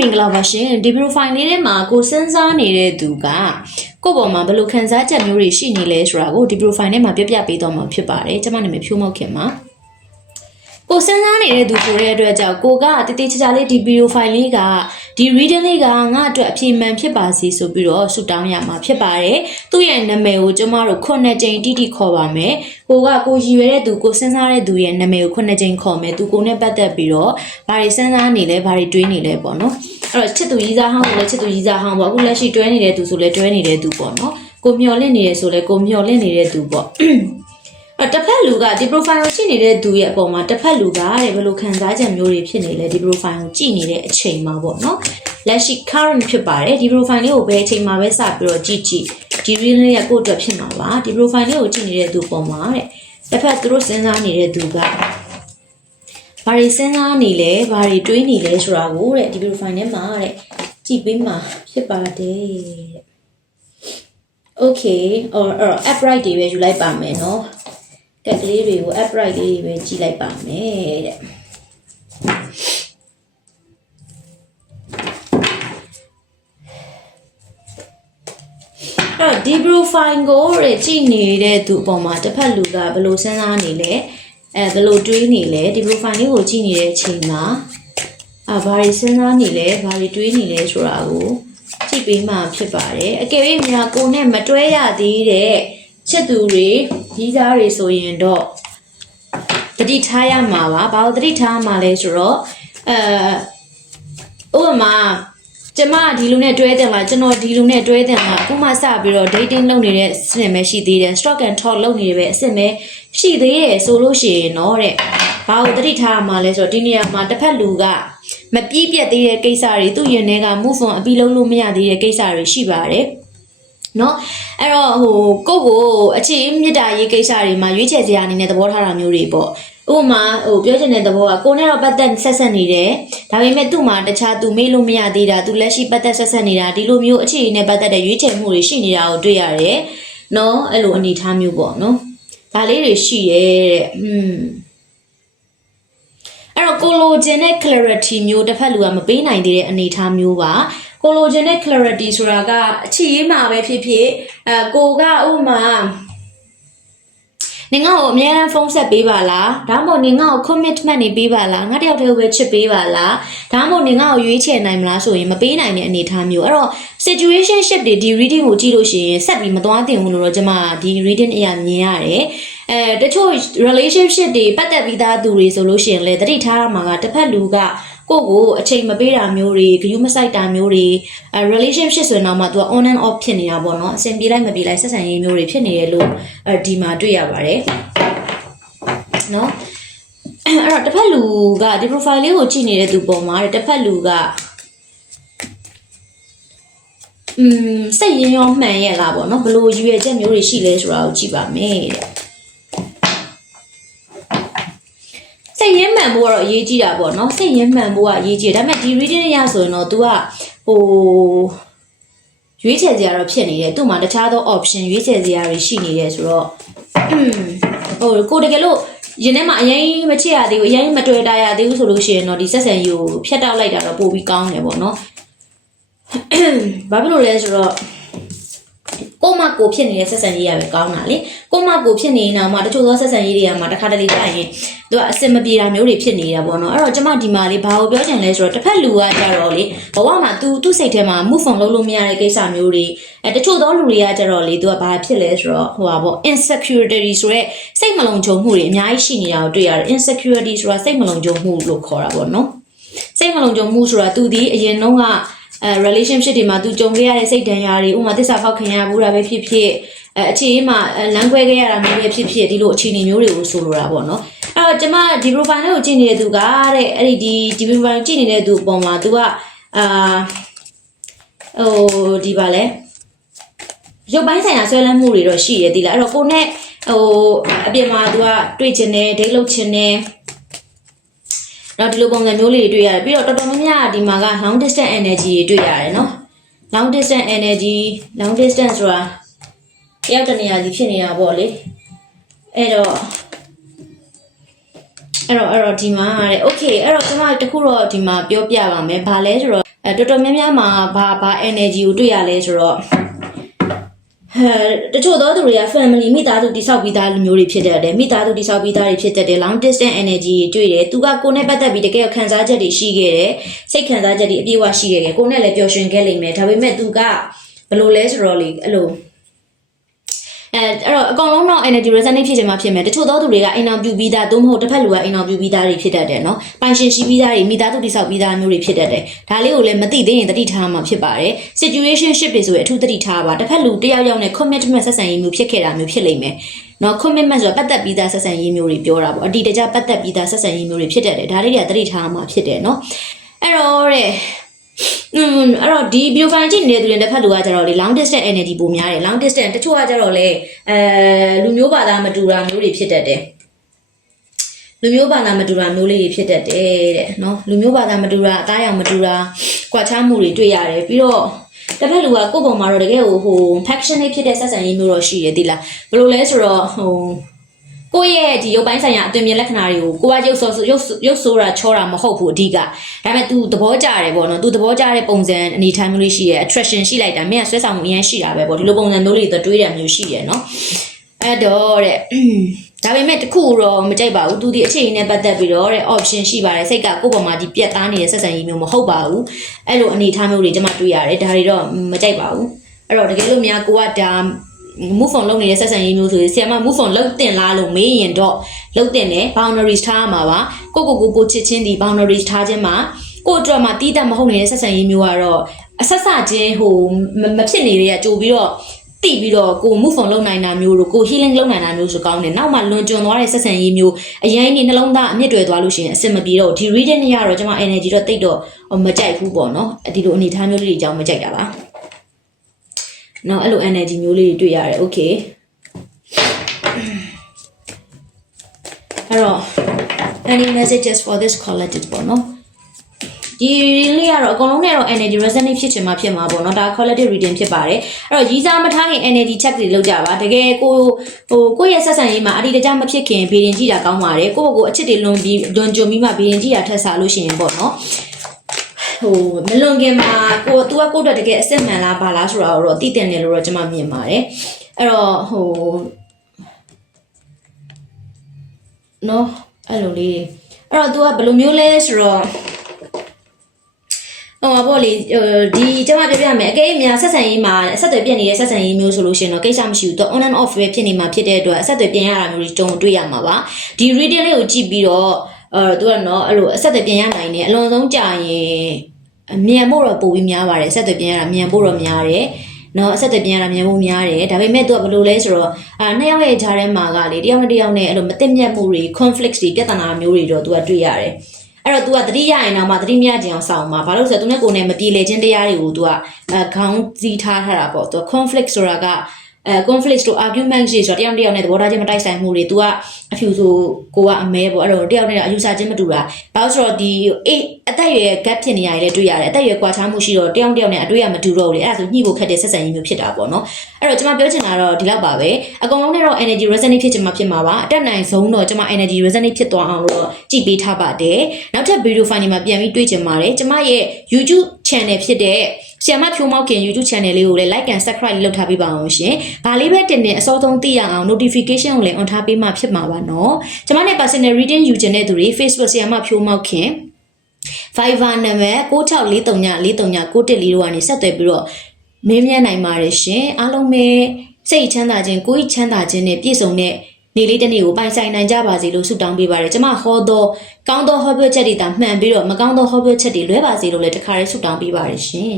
မင်္ဂလာပါရှင်ဒီ profile လေးထဲမှာကိုစဉ်းစားနေတဲ့သူကကိုယ့်ပေါ်မှာဘယ်လိုခံစားချက်မျိုးတွေရှိနေလဲဆိုတာကိုဒီ profile ထဲမှာပြပြပေးတော့မှာဖြစ်ပါတယ်ကျွန်မနာမည်ဖြိုးမောက်ခင်ပါကိုစဉ်းစားနေတဲ့သူဆိုတဲ့အတွက်ကြောင့်ကိုကတတိချာချာလေးဒီ profile လေးကဒီ reading လေးကငါ့အတွက်အဖြေမှန်ဖြစ်ပါစေဆိုပြီးတော့ဆုတောင်းရမှာဖြစ်ပါတယ်သူ့ရဲ့နာမည်ကိုကျွန်မတို့9ကြိမ်တိတိခေါ်ပါမယ်ကိုကကိုရည်ရွယ်တဲ့သူကိုစဉ်းစားတဲ့သူရဲ့နာမည်ကို9ကြိမ်ခေါ်မယ်သူကိုနဲ့ပတ်သက်ပြီးတော့ဘာတွေစဉ်းစားနေလဲဘာတွေတွေးနေလဲပေါ့နော်အဲ့တော့ချစ်သူကြီးစားဟောင်းဆိုလဲချစ်သူကြီးစားဟောင်းပေါ့အခုလက်ရှိတွဲနေတဲ့သူဆိုလဲတွဲနေတဲ့သူပေါ့နော်ကိုမျော်လင့်နေတယ်ဆိုလဲကိုမျော်လင့်နေတဲ့သူပေါ့တစ်ဖက်လူကဒီ profile ကိုကြည့်နေတဲ့သူရဲ့အပေါ်မှာတစ်ဖက်လူကတဲ့ဘယ်လိုခံစားချက်မျိုးတွေဖြစ်နေလဲဒီ profile ကိုကြည့်နေတဲ့အချိန်မှာပေါ့နော်လက်ရှိ current ဖြစ်ပါတယ်ဒီ profile လေးကိုဘယ်အချိန်မှာပဲစပြီးတော့ကြည့်ဒီ real လေးကကိုယ့်အတွက်ဖြစ်မှာပါဒီ profile လေးကိုကြည့်နေတဲ့သူပေါ်မှာတဲ့တစ်ဖက်သူတို့စဉ်းစားနေတဲ့သူကဘာတွေစဉ်းစားနေလဲဘာတွေတွေးနေလဲဆိုတာကိုတဲ့ဒီ profile ထဲမှာတဲ့ကြည့်ပေးမှာဖြစ်ပါတယ်တဲ့ okay or upright တွေပဲယူလိုက်ပါမယ်နော်ကက်ကလေးတွေကို upright လေးတွေပဲကြည့်လိုက်ပါမယ်တဲ့အဲ့ဒီ profile ကိုကြည့်နေတဲ့သူအပေါ်မှာတစ်ဖက်လူကဘယ်လိုစဉ်းစားနေလဲဘယ်လိုတွေးနေလဲဒီ profile လေးကိုကြည့်နေတဲ့အချိန်မှာဘာတွေစဉ်းစားနေလဲဘာတွေတွေးနေလဲဆိုတာကိုကြည့်ပေးမှဖြစ်ပါတယ်အကယ်၍များကိုနဲ့မတွဲရသေးတဲ့ချစ်သူတွေကြီးစားတွေဆိုရင်တော့တတိထားရမှာပါဘာလို့တတိထားမှာလဲဆိုတော့ဥပမာကျမဒီလူနဲ့တွဲတယ်လားကျွန်တော်ဒီလူနဲ့တွဲတယ်လားအခုမှစပြီးတော့ dating လုပ်နေတဲ့အဆင့်ပဲရှိသေးတယ် stalk and talk လုပ်နေတဲ့အဆင့်ပဲရှိသေးတယ်ဆိုလို့ရှိရင်တော့တဲ့ဘာလို့တတိထားမှာလဲဆိုတော့ဒီနေရာမှာတစ်ဖက်လူကမပြည့်ပြတ်သေးတဲ့ကိစ္စတွေသူ့ရင်ထဲက move on အပြီးလုံးလို့မရသေးတဲ့ကိစ္စတွေရှိပါတယ်နော်အဲ့တော့ကိုအခြေမြစ်တာရေးကိစ္စတွေမှာရွေးချယ်စရာအနေနဲ့သဘောထားတာမျိုးတွေပေါ့ဥပမာပြောချင်တဲ့သဘောကကိုနဲ့တော့ပတ်သက်ဆက်ဆက်နေတယ်ဒါပေမဲ့သူ့မှာတခြားသူမေးလို့မရသေးတာသူလက်ရှိပတ်သက်ဆက်ဆက်နေတာဒီလိုမျိုးအခြေအနေနဲ့ပတ်သက်တဲ့ရွေးချယ်မှုတွေရှိနေတာကိုတွေ့ရတယ်နော်အဲ့လိုအနေထားမျိုးပေါ့နော်ဒါလေးတွေရှိရဲ့တဲ့အဲ့တော့ကိုလိုချင်တဲ့ clarity မျိုးတစ်ဖက်လူကမပေးနိုင်သေးတဲ့အနေထားမျိုးပါကိုလိုချင်တဲ့ clarity ဆိုတာကအချစ်ရေးမှာပဲဖြစ်ဖြစ်ကိုကဥပမာနင်ငါ့ကိုအများအားဖုန်းဆက်ပေးပါလားဒါမှမဟုတ်နင်ငါ့ကို commitment နေပေးပါလားငါတယောက်တည်းကိုပဲချစ်ပေးပါလားဒါမှမဟုတ်နင်ငါ့ကိုရွေးချယ်နိုင်မလားဆိုရင်မပေးနိုင်တဲ့အနေအထားမျိုးအဲ့တော့ situationship တွေဒီ reading ကိုကြည့်လို့ရှိရင်ဆက်ပြီးမသွားသင့်ဘူးလို့တော့ကျွန်မဒီ reading အရာမြင်ရတယ်တချို့ relationship တွေပတ်သက်ပြီးသားသူတွေဆိုလို့ရှိရင်လေတတိထားမှာကတစ်ဖက်လူကကိုအချိန်မပေးတာမျိုးတွေဂရုမစိုက်တာမျိုးတွေrelationship ဆိုရင်တော့မှ तू on and off ဖြစ်နေတာပေါ့နော်အဆင်ပြေလိုက်မပြေလိုက်ဆက်ဆံရေးမျိုးတွေဖြစ်နေတယ်လို့ဒီမှာတွေ့ရပါတယ်နော်အဲ့တော့တစ်ဖက်လူကဒီ profile လေးကိုကြည့်နေတဲ့သူပေါ်မှာတစ်ဖက်လူကစိတ်ရင်းရောမှန်ရဲ့လားပေါ့နော်ဘလို့ရွေးချက်မျိုးတွေရှိလဲဆိုတာကိုကြည့်ပါမယ်တဲ့စိတ်ရင်းမှန်ဖို့ကတော့အရေးကြီးတာပေါ့နော်စိတ်ရင်းမှန်ဖို့ကအရေးကြီးတယ်ဒါပေမဲ့ဒီ reading ရဆိုရင်တော့ तू ကရွေးချယ်စရာတော့ဖြစ်နေတယ်သူ့မှာတခြားသော option ရွေးချယ်စရာတွေရှိနေတယ်ဆိုတော့ကိုတကယ်လို့ရင်ထဲမှာအရင်မချစ်ရသေးဘူးအရင်မတွေ့တာရသေးဘူးဆိုလို့ရှိရင်တော့ဒီဆက်ဆံရေးကိုဖျက်တောက်လိုက်တာတော့ပိုပြီးကောင်းတယ်ပေါ့နော်ဘာဖြစ်လို့လဲဆိုတော့ကိုမကိုဖြစ်နေတဲ့ဆက်ဆံရေးရပဲကောင်းတာလေကိုမကိုဖြစ်နေတာမှတချို့သောဆက်ဆံရေးတွေကမှတစ်ခါတလေကြာရင်သူကအစင်မပြေတာမျိုးတွေဖြစ်နေတာပေါ့နော်အဲ့တော့ကျမဒီမှာလေးဘာကိုပြောချင်လဲဆိုတော့တစ်ဖက်လူကကြတော့လေဘဝမှာသူ့စိတ်ထဲမှာ move on လုပ်လို့မရတဲ့ကိစ္စမျိုးတွေတချို့သောလူတွေကကြတော့လေသူကဘာဖြစ်လဲဆိုတော့ပေါ့ insecurity ဆိုရဲစိတ်မလုံခြုံမှုတွေအများကြီးရှိနေတာကိုတွေ့ရတယ် insecurity ဆိုတာစိတ်မလုံခြုံမှုလို့ခေါ်တာပေါ့နော်စိတ်မလုံခြုံမှုဆိုတာသူဒီအရင်တော့ကrelationship တွေမှာသူကြုံခဲ့ရတဲ့စိတ်ဒဏ်ရာတွေဥပမာသစ္စာဖောက်ခင်ရဘူးတာပဲဖြစ်ဖြစ်အခြေအမှာလမ်းခွဲခဲ့ရတာမျိုးပဲဖြစ်ဖြစ်ဒီလိုအခြေအနေမျိုးတွေကိုဆိုလိုတာပေါ့နော်အဲ့တော့ကျမဒီ profile လေးကိုကြည့်နေတဲ့သူကတဲ့အဲ့ဒီ profile ကြည့်နေတဲ့သူအပေါ်မှာသူကဒီပါလဲရုပ်ပိုင်းဆိုင်ရာဆွဲလန်းမှုတွေတော့ရှိရသေးလားအဲ့တော့ကိုနဲ့အပြင်မှာသူကတွေ့ချင်တယ် date လုပ်ချင်တယ်တော့ဒီလိုပုံစံမျိုးလေးတွေတွေ့ရတယ်ပြီးတော့တော်တော်များများဒီမှာက long distance energy တွေတွေ့ရတယ်နော် long distance energy long distance ဆိုတာတယောက်တနေရာစီဖြစ်နေတာပေါ့လေအဲ့တော့ဒီမှာတဲ့ okay အဲ့တော့ကျွန်မတခုတော့ဒီမှာပြောပြပါမယ်ဘာလဲဆိုတော့ တော်တော်များများမှာဘာ energy ကိုတွေ့ရလဲဆိုတော့တချို့သောသူတွေက family မိသားစုတိဆောက်ပြီးသားလူမျိုးတွေဖြစ်တတ်တယ်မိသားစုတိဆောက်ပြီးသားတွေဖြစ်တတ်တယ် long distance energy တွေ့တယ်သူကကိုယ်နဲ့ပတ်သက်ပြီးတကယ်ခံစားချက်တွေရှိခဲ့တယ်စိတ်ခံစားချက်တွေအပြည့်အဝရှိခဲ့တယ်ကိုယ်နဲ့လည်းပျော်ရွှင်ခဲ့လိမ့်မယ်ဒါပေမဲ့သူကဘယ်လိုလဲဆိုတော့လေအဲ့တော့အကောင်လုံးတော့ energy resonate ဖြစ်ချင်မှဖြစ်မယ်တချို့သောသူတွေကအိမ်အောင်ပြူပြီးသားသို့မဟုတ်တစ်ဖက်လူကအိမ်အောင်ပြူပြီးသားတွေဖြစ်တတ်တယ်နော်ပိုင်ရှင်ရှိပြီးသားတွေမိသားစုတိဆောက်ပြီးသားမျိုးတွေဖြစ်တတ်တယ်ဒါလေးကိုလည်းမသိသေးရင်သတိထားမှဖြစ်ပါတယ် situationship တွေဆိုရင်အထူးသတိထားပါတစ်ဖက်လူတယောက်ယောက်နဲ့ commitment ဆက်ဆံရေးမျိုးဖြစ်ခဲ့တာမျိုးဖြစ်လိမ့်မယ်နော် commitment ဆိုတာပတ်သက်ပြီးသားဆက်ဆံရေးမျိုးတွေပြောတာပေါ့အတီတကြပတ်သက်ပြီးသားဆက်ဆံရေးမျိုးတွေဖြစ်တတ်တယ်ဒါလေးတွေကသတိထားမှဖြစ်တယ်နော်အဲ့တော့ဒီ profile ကြည့်နေတဲ့သူတွေတစ်ဖက်လူကကြတော့လေ long distance energy ပုံများတယ် long distance တချို့ကကြတော့လေလူမျိုးဘာသာမတူတာမျိုးတွေဖြစ်တတ်တယ်လူမျိုးဘာသာမတူတာမျိုးလေးတွေဖြစ်တတ်တယ်တဲ့နော်လူမျိုးဘာသာမတူတာအသားရောင်မတူတာကွာခြားမှုတွေတွေ့ရတယ်ပြီးတော့တစ်ဖက်လူကကိုယ့်ပုံမှာတော့တကယ်ဟို passionate ဖြစ်တဲ့ဆက်ဆံရေးမျိုးတော့ရှိတယ်သိလားဘယ်လိုလဲဆိုတော့ကိုယ့်ရဲ့ဒီရုပ်ပိုင်းဆိုင်ရာအသွင်မြင်လက္ခဏာတွေကိုကိုကရုပ်ဆိုတာချောတာမဟုတ်ဘူးအဓိကဒါပေမဲ့ तू သဘောကျတယ်ပေါ့နော် तू သဘောကျတဲ့ပုံစံအနေထားမျိုးလေးရှိရဲ့ attraction ရှိလိုက်တာမင်းကဆွဲဆောင်မှုအရင်ရှိတာပဲပေါ့ဒီလိုပုံစံမျိုးလေးတွေးတယ်မျိုးရှိတယ်နော်အဲ့တော့တဲ့ဒါပေမဲ့တခုတော့မကြိုက်ပါဘူး तू ဒီအခြေအနေနဲ့ပတ်သက်ပြီးတော့တဲ့ option ရှိပါတယ်စိတ်ကကိုယ့်ပေါ်မှာဒီပြက်သားနေတဲ့ဆက်ဆံရေးမျိုးမဟုတ်ပါဘူးအဲ့လိုအနေထားမျိုးတွေကျွန်မတွေးရတယ်ဒါတွေတော့မကြိုက်ပါဘူးအဲ့တော့တကယ်လို့များကိုကဒါ move on လုပ်နေတဲ့ဆက်ဆံရေးမျိုးဆိုရင်ဆရာမ move on လုပ်တင်လားလို့မေးရင်တော့လုပ်တင်တယ် boundaries ထားရမှာပါကိုချစ်ချင်းဒီ boundaries ထားခြင်းမှာကိုအတွက်မှာတီးတတ်မဟုတ်နေတဲ့ဆက်ဆံရေးမျိုးကတော့အဆက်စချင်းဟိုမဖြစ်နေတဲ့ကြိုပြီးတော့တိပြီးတော့ကို move on လုပ်နိုင်တာမျိုးတို့ကို healing လုပ်နိုင်တာမျိုးဆိုကောင်းတယ်နောက်မှလွန်ကျွံသွားတဲ့ဆက်ဆံရေးမျိုးအရင်နေနှလုံးသားအမြင့်တွယ်သွားလို့ရှိရင်အဆင်မပြေတော့ဒီ reading တွေကတော့ကျွန်မ energy တော့တိတ်တော့မကြိုက်ဘူးပေါ့နော်ဒီလိုအနေထားမျိုးလေးတွေအကြောင်းမကြိုက်တာပါနော်အဲ့လို energy မျိုးလေးတွေတွေ့ရတယ် okay အဲ့တော့ any messages for this collective ပေါ့နော်ဒီလေးကတော့အကုန်လုံးနဲ့တော့ energy resonate ဖြစ်ချင်မှဖြစ်မှာပေါ့နော်ဒါ collective reading ဖြစ်ပါတယ်အဲ့တော့ရီးစားမထားခင် energy check တွေလုပ်ကြပါတကယ်ကိုရဲ့ဆက်ဆံရေးမှာအတီတကြမဖြစ်ခင်ဘေးရင်ကြည့်တာကောင်းပါတယ်ကိုအချစ်တွေလွန်ကြုံပြီးမှဘေးရင်ကြည့်တာထက်စားလို့ရှိရင်ပေါ့နော်ဟိုမလွန်ခင်မှာသူကကိုယ့်အတွက်တကယ်အစစ်မှန်လားဘာလားဆိုတာတော့သိတင်တယ်လို့တော့ကျွန်မမြင်ပါတယ်အဲ့တော့နော်အဲ့လိုလေးအဲ့တော့ तू ကဘယ်လိုမျိုးလဲဆိုတော့ပေါ့လေဒီကျွန်မပြောပြမယ်အကယ်၍များဆက်ဆံရေးမှာအဆက်အသွယ်ပြတ်နေတဲ့ဆက်ဆံရေးမျိုးဆိုလို့ရှိရင်တော့ကိစ္စမရှိဘူးသူ on and off ပဲဖြစ်နေမှာဖြစ်တဲ့အတွက်အဆက်အသွယ်ပြင်ရတာမျိုးတွေကြုံတွေ့ရမှာပါဒီ reading လေးကိုကြည့်ပြီးတော့သူကနော်အဲ့လိုအဆက်အသွယ်ပြင်ရနိုင်တယ်အလွန်ဆုံးကြာရင်မြန်ဖို့တော့ပိုပြီးများပါတယ်အဆက်အသွယ်ပြင်ရတာမြန်ဖို့တော့များတယ်နော်အဆက်အသွယ်ပြင်ရတာမြန်ဖို့များတယ်ဒါပေမဲ့သူကဘယ်လိုလဲဆိုတော့နှစ်ယောက်ရဲ့ဂျားထဲမှာကလေတယောက်နဲ့တယောက်နဲ့အဲ့လိုမသိမြတ်မှုတွေ conflicts တွေပြဿနာမျိုးတွေတော့သူကတွေ့ရတယ်အဲ့တော့ तू ကသတိရရင်တော့မှသတိမရခြင်းအောင်ဆောင်မှာဘာလို့ဆိုတော့ तू နဲ့ကိုယ်နဲ့မပြေလည်ခြင်းတရားတွေကို तू ကခေါင်းစည်းထားတာပေါ့ तू conflict ဆိုတာကconflict တို့ argument တွေဆိုတော့တယောက်နဲ့သဘောထားချင်းမတိုက်ဆိုင်မှုတွေ तू ကအဖြူဆိုကိုကအမဲပေါ့အဲ့တော့တယောက်နဲ့အယူဆချင်းမတူတာဘာလို့ဆိုတော့ဒီအသက်အရွယ် gap ဖြစ်နေရတယ်လည်းတွေ့ရတယ်အသက်အရွယ်ကွာခြားမှုရှိတော့တယောက်နဲ့အတွေ့အမတူတော့ဘူးလေအဲ့ဒါဆိုညှိဖို့ခက်တဲ့ဆက်ဆံရေးမျိုးဖြစ်တာပေါ့နော်အဲ့တော့ကျွန်မပြောချင်တာတော့ဒီလောက်ပါပဲအကုန်လုံးနဲ့တော့ energy resonate ဖြစ်ချင်မှာဖြစ်မှာပါအတက်နိုင်ဆုံးတော့ကျွန်မ energy resonate ဖြစ်သွားအောင်လို့ကြည့်ပေးထားပါတယ်နောက်ထပ် video file တွေမှာပြန်ပြီးတွေ့ချင်ပါတယ်ကျွန်မရဲ့ YouTube channel ဖြစ်တဲ့ဆီယမဖြိုးမောက်ခင် YouTube channel လေးကိုလည်း like and subscribe လုပ်ထားပေးပါအောင်ရှင်။ဗာလေးပဲတင်အစောဆုံးသိရအောင် notification ကိုလည်း on ထားပေးမှဖြစ်မှာပါနော်။ကျွန်မနဲ့ personal reading ယူချင်တဲ့သူတွေ Facebook ဆီယမဖြိုးမောက်ခင် Viber နံပါတ်6643943တို့ကနေဆက်သွယ်ပြီးတော့မေးမြန်းနိုင်ပါတယ်ရှင်။အားလုံးပဲစိတ်ချမ်းသာခြင်းကိုယ်ချမ်းသာခြင်းနဲ့ပြည့်စုံတဲ့နေလေးတစ်နေ့ကိုပိုင်ဆိုင်နိုင်ကြပါစေလို့ဆုတောင်းပေးပါရစေ။ကျွန်မဟောသောကောင်းသောဟောပြောချက်တွေတာမှန်ပြီးတော့မကောင်းသောဟောပြောချက်တွေလွဲပါစေလို့လည်းတခါတည်းဆုတောင်းပေးပါရရှင်။